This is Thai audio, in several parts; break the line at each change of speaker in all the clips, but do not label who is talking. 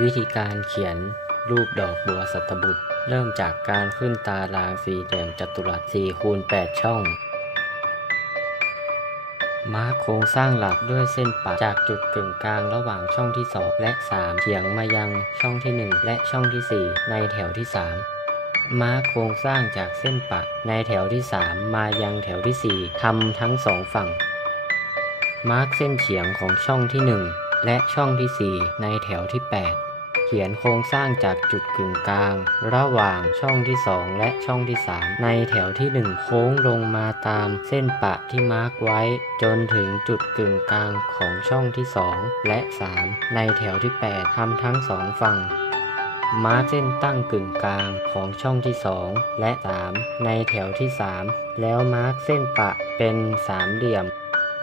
วิธีการเขียนรูปดอกบัวสัตบุตร เริ่มจากการขึ้นตารางสี่เหลี่ยมจัตุรัส4คูณ8ช่อง มาร์คโครงสร้างหลักด้วยเส้นปัดจากจุดกึ่งกลางระหว่างช่องที่ 2 และ 3เฉียงมายังช่องที่ 1 และช่องที่ 4 ในแถวที่ 3 มาร์คโครงสร้างจากเส้นปัดในแถวที่ 3 มายังแถวที่ 4ทำทั้งสองฝั่ง มาร์คเส้นเฉียงของช่องที่ 1 และช่องที่ 4 ในแถวที่ 8 เขียนโครงสร้างจากจุดกึ่งกลาง ระหว่างช่องที่ 2 และช่องที่ 3 ในแถวที่ 1 โค้งลงมาตามเส้นปะที่มาร์กไว้ จนถึงจุดกึ่งกลางของช่องที่ 2 และ 3 ในแถวที่ 8ทำทั้งสองฝั่งมาร์กเส้นตั้งกึ่งกลางของช่องที่ 2 และ 3 ในแถวที่ 3 แล้วมาร์กเส้นปะเป็นสามเหลี่ยม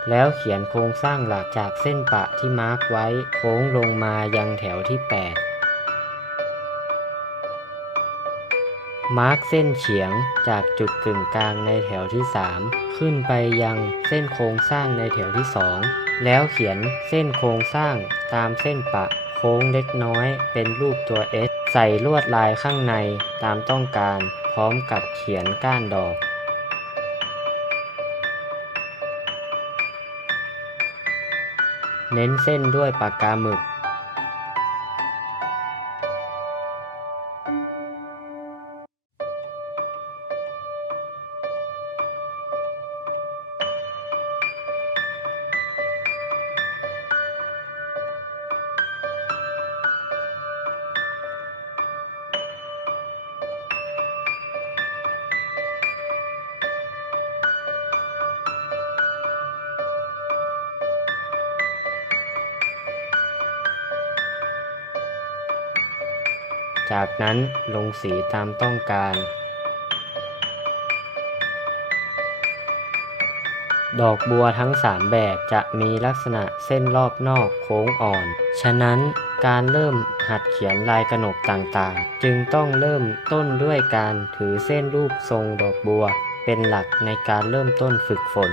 แล้วเขียนโครงสร้างหลักจากเส้นปะที่มาร์กไว้โค้งลงมายังแถวที่ 8 มาร์กเส้นเฉียงจากจุดกึ่งกลางในแถวที่ 3 ขึ้นไปยังเส้นโครงสร้างในแถวที่ 2 แล้วเขียนเส้นโครงสร้างตามเส้นปะโค้งเล็กน้อยเป็นรูปตัว S ใส่ลวดลายข้างในตามต้องการ พร้อมกับเขียนก้านดอก เน้นเส้นด้วยปากกาหมึก จากนั้นลงสีตามต้องการ ดอกบัวทั้ง 3 แบบจะมีลักษณะเส้นรอบนอกโค้งอ่อน ฉะนั้นการเริ่มหัดเขียนลายกระหนกต่างๆ จึงต้องเริ่มต้นด้วยการถือเส้นรูปทรงดอกบัว เป็นหลักในการเริ่มต้นฝึกฝน